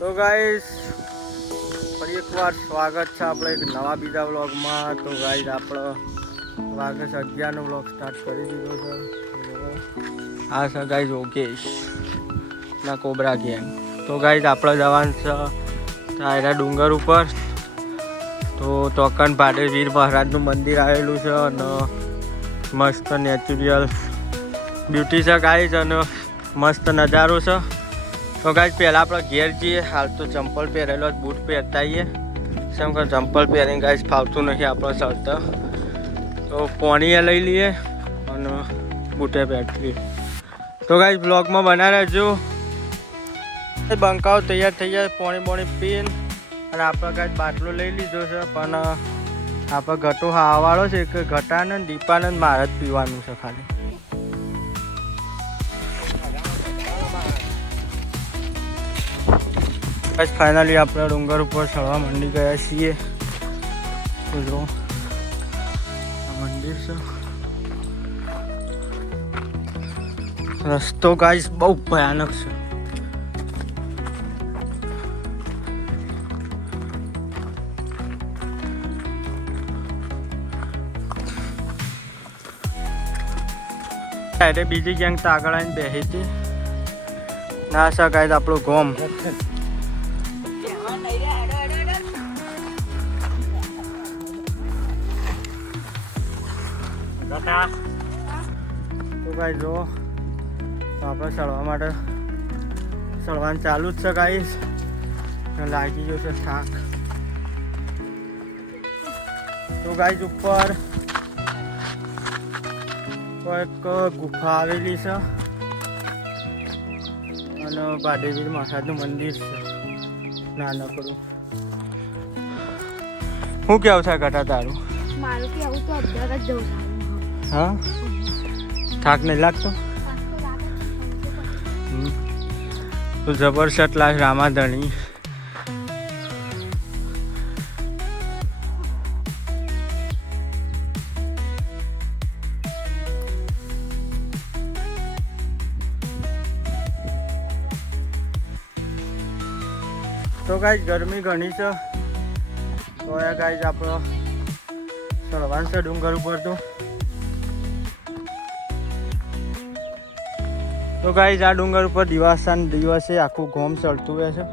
તો ગાઈસ ફરી એકવાર સ્વાગત છે આપણે એક નવા બીજા વ્લોગમાં. તો ગાઈસ આપણે વાગે 11નો વ્લોગ સ્ટાર્ટ કરી દીધો છે. આ છે ગાઈસ યોગેશ ના કોબરા ગેંગ. તો ગાઈસ આપણે જવાનું છે તાયરા ડુંગર ઉપર. તો તોકન ભાડે વીર મહારાજનું મંદિર આવેલું છે અને મસ્ત નેચરલ બ્યુટી છે ગાઈસ અને મસ્ત નજારો છે. તો ગાઈસ પહેલાં આપણે ઘેર જઈએ. હાલ તો ચંપલ પહેરેલો જ, બૂટ પહેરતા આવીએ. કેમ કે ચંપલ પહેરીને ગાઈસ ફાવતું નથી આપણે ચડતા. તો પોણીએ લઈ લઈએ અને બૂટે પહેરીએ. તો ગાઈસ બ્લોગમાં બના રહેજો. બંકાઓ તૈયાર થઈ જાય પોણી પીને, અને આપણે ગાઈસ બાટલો લઈ લીધો છે. પણ આપણે ઘટો ખાવાવાળો છે કે ઘટાને દીપાને મારે જ પીવાનું છે ખાલી. બસ ફાઇનલી આપણે ડુંગર ઉપર ચડવા માંડી ગયા છીએ. તો જો મંદિર છે. રસ્તો ગાઈસ બહુ ભયાનક છે. એટલે બીજી ગેંગ તો આગળ આવીને બેસી હતી. ના સર ગાઈસ આપણું ગોમ. તો ગાઈસ જો આપણે ચડવા માટે ચડવાનું ચાલુ જ છે ગાઈસ. લાગી ગયો છે થાક. તો ગાઈસ ઉપર એક ગુફા આવેલી છે અને ભાડેવીર મહારાજનું મંદિર છે નાનકડું. શું કેવું છે ઘટા તારું? મારું કેવું તો અડધા જ જવું. હા, થાક નહીં લાગતો? તો જબરજસ્ત લાગે રામાધણી. તો ગાઈસ ગરમી ઘણી છે. તો એ ગાઈસ આપણો ચડવાનું છે ડુંગર ઉપર. તો ગાઈસ આ ડુંગર ઉપર દિવસે આખું ગોમ ચડતું રહે છે.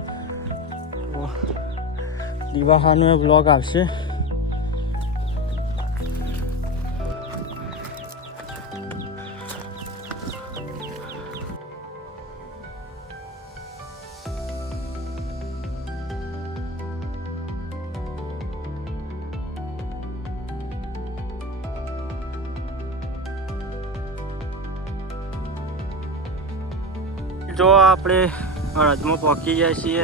દિવાસાનો એક વ્લોગ આવશે. જો આપણે હળદમાં પહોંચી જાય છીએ.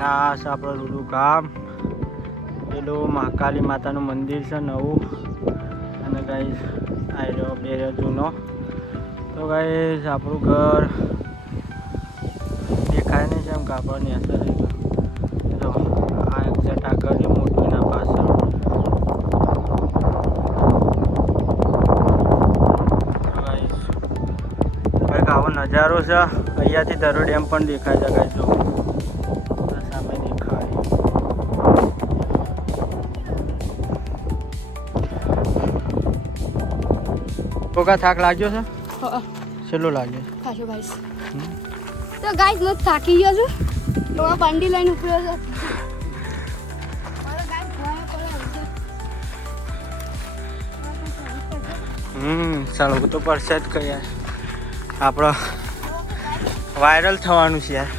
ના છે આપણું રૂડું ગામ. પેલું મહાકાલી માતાનું મંદિર છે નવું. અને ગાઈસ આયરો બેરે જૂનો. તો ગાઈસ આપણું ઘર દેખાય નહીં છે એમ કે આપણને અસર જો આ એક્ઝેક્ટ આગળ છે મોટું એના પાછળ. આવો નજારો છે. અહીંયાથી દરો ડેમ પણ દેખાય છે ગાઈસ. જો સામે દેખાય. તો કા થાક લાગ્યો છે? છેલ્લો લાગ્યો ખાશો ગાઈસ. તો ગાઈસ હું થાકી ગયો છું. તો આ બંડી લઈને ઉપડ્યો છે. ચાલો તો પરસે જ કહીએ. આપણે વાયરલ થવાનું છે યાર.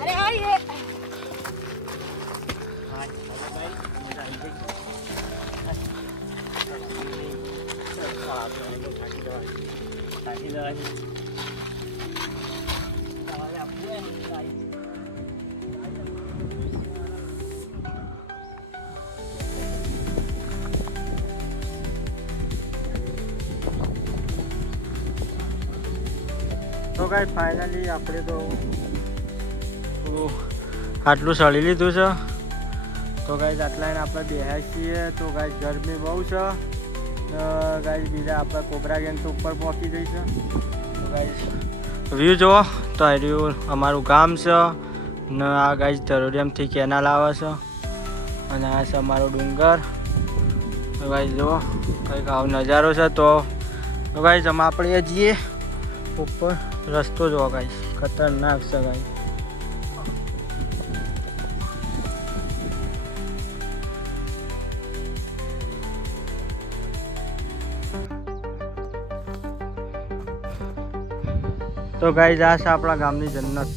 અરે આ ये તો ગાઈસ ફાઇનલી આપણે તો આટલું સળી લીધું છે. તો ગાઈસ આટલા આપણે બેહ્યા છીએ. તો ગાઈસ ગરમી બહુ છે. ગાઈસ બીજા આપણે કોબરા ગેંગ તો ઉપર પહોંચી જઈ છે. તો ગાઈસ વ્યૂ જુઓ તો આ રહ્યું અમારું ગામ છે ને આ ગાઈસ ધરોડિયામથી કેનાલ આવે છે અને આ છે અમારો ડુંગર. તો ગાઈસ જુઓ કંઈક આવો નજારો છે. તો ગાઈસ અમે આપણે જઈએ ઉપર. રસ્તો જુઓ ગાઈસ ખતરનાક છે ગાઈસ. તો ગાઈસ આ છે આપણા ગામની જન્નત.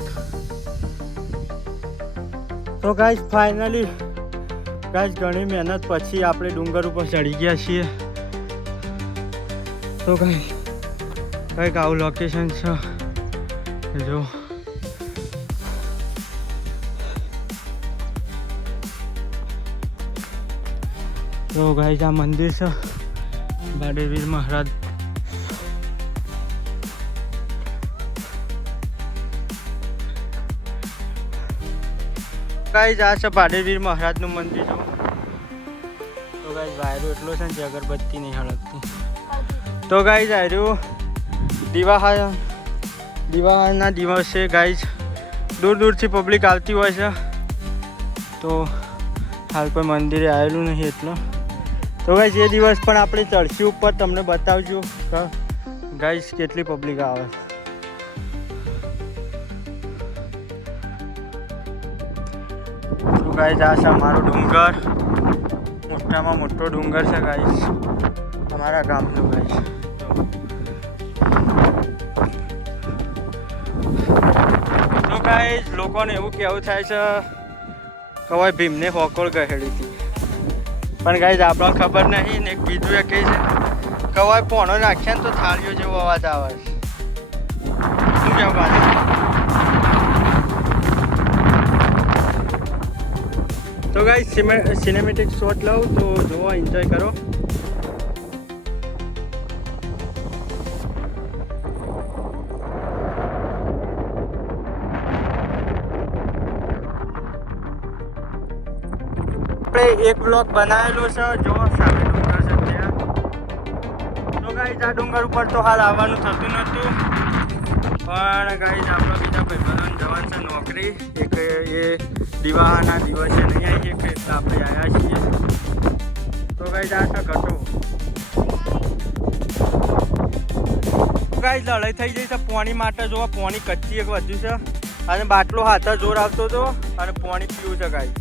તો ગાઈસ ફાઇનલી ગાઈસ ઘણી મહેનત પછી આપણે ડુંગર ઉપર ચડી ગયા છીએ. તો ગાઈસ કંઈક આવું લોકેશન છે જો. તો ગાઈસ આ મંદિર છે બાડેવીર મહારાજ. ગાઈસ આ છે બાડેવીર મહારાજનું મંદિર છે. તો ગાઈસ વાયરો એટલો છે ને જે અગરબત્તી નહીં હળગતી. તો ગાઈસ આવ્યું દિવાળીના દિવસે ગાઈસ દૂર દૂરથી પબ્લિક આવતી હોય છે. તો હાલ કોઈ મંદિરે આવેલું નહીં એટલો. તો ગાઈસ એ દિવસ પણ આપણે ચડશી ઉપર તમને બતાવજો કે ગાઈસ કેટલી પબ્લિક આવે. તો ગાઈસ આ છે અમારો ડુંગર. મોટામાં મોટો ડુંગર છે ગાઈસ અમારા ગામનો ગાઈસ. તો ગાઈસ લોકોને એવું કહેવું થાય છે કે ભાઈ ભીમને હોકોળ ગહેડી હતી પણ ગાઈસ આપણને ખબર નહીં ને. એક બીજું એ કહે છે કે ભાઈ પોણો નાખ્યા ને તો થાળીઓ જેવો અવાજ આવે છે. શું કહેવું ગાઈસ? તો ગાઈસ સિનેમેટિક શોટ લઉં તો જોવો એન્જોય કરો. આપણે એક બ્લોક બનાવેલો છે જો સામે ડુંગર છે ત્યાં. તો ગાઈસ આ ડુંગર ઉપર તો હાલ આવવાનું થતું નહોતું પણ ગાઈસ આપણા બીજા ભાઈબંધોને જવાનું છે નોકરી. એક એ દિવાળીના દિવસે નહીં આવીએ કે આપણે આવ્યા છીએ. તો ગાઈસ આ છે ઘટો. ગાઈસ લડાઈ થઈ ગઈ છે પાણી માટે. જો પાણી કચ્છી એક વધુ છે અને બાટલો હાથે જોર આવતો હતો અને પાણી પીવું છે ગાઈસ.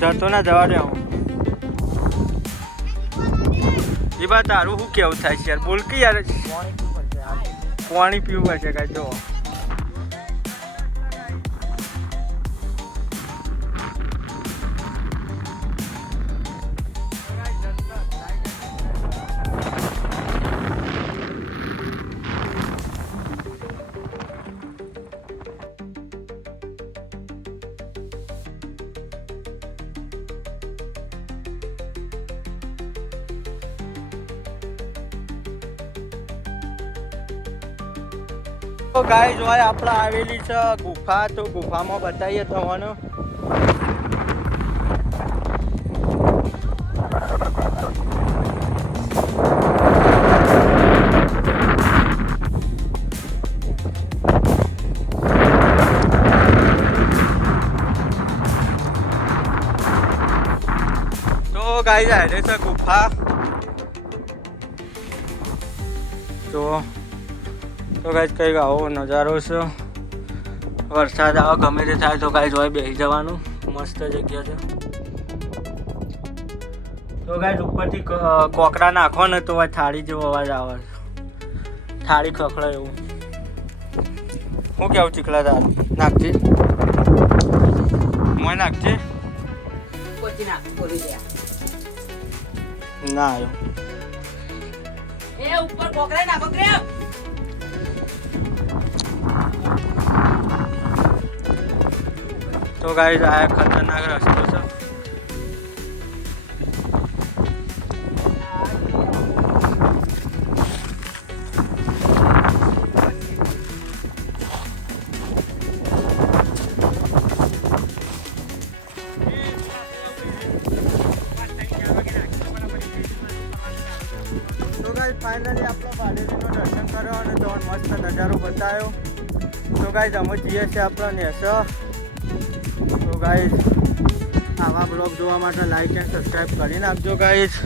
જતો ના જવા દે. હું એ વાત તારું શું કેવું થાય છે યાર? બોલ કે યાર. પાણી પીવું પડશે કાંઈ. જો તો ગાઈસ જોય આપણે આવેલી છે ગુફા. તો ગુફામાં બતાવીએ તમને. તો ગાઈસ આ છે ગુફા. તો ગાઈસ કંઈક આવો નજારો છે. વરસાદ આવે ગમે તે થાય તો ગાઈસ હોય બેસી જવાનું. મસ્ત જગ્યા છે. તો ગાઈસ ઉપરથી કોકરા નાખો ને તો થાળી જેવો અવાજ આવે. થાળી ખખડાય એવું. હું કેવું ચીકલા તાર નાખજે. મોય નાખજે. ના આવ્યો એ ઉપર કોકરા નાખો ક્રેપ. તો ગાઈસ આ ખતરનાક રસ્તો છે. ફાઇનલી આપણે ભાડેલીનું દર્શન કર્યો અને તમને મસ્ત નજારો બતાવ્યો. તો ગાઈઝ અમે જઈએ છીએ આપણા નેસ. તો ગાઈઝ આવા બ્લોગ જોવા માટે લાઈક એન્ડ સબસ્ક્રાઈબ કરી નાખજો ગાઈઝ.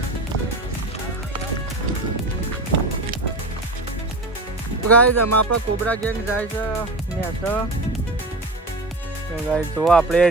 તો ગાઈઝ અમે આપણે કોબરા ગેંગ જાય છે નેસ. તો ગાઈઝ જો આપણે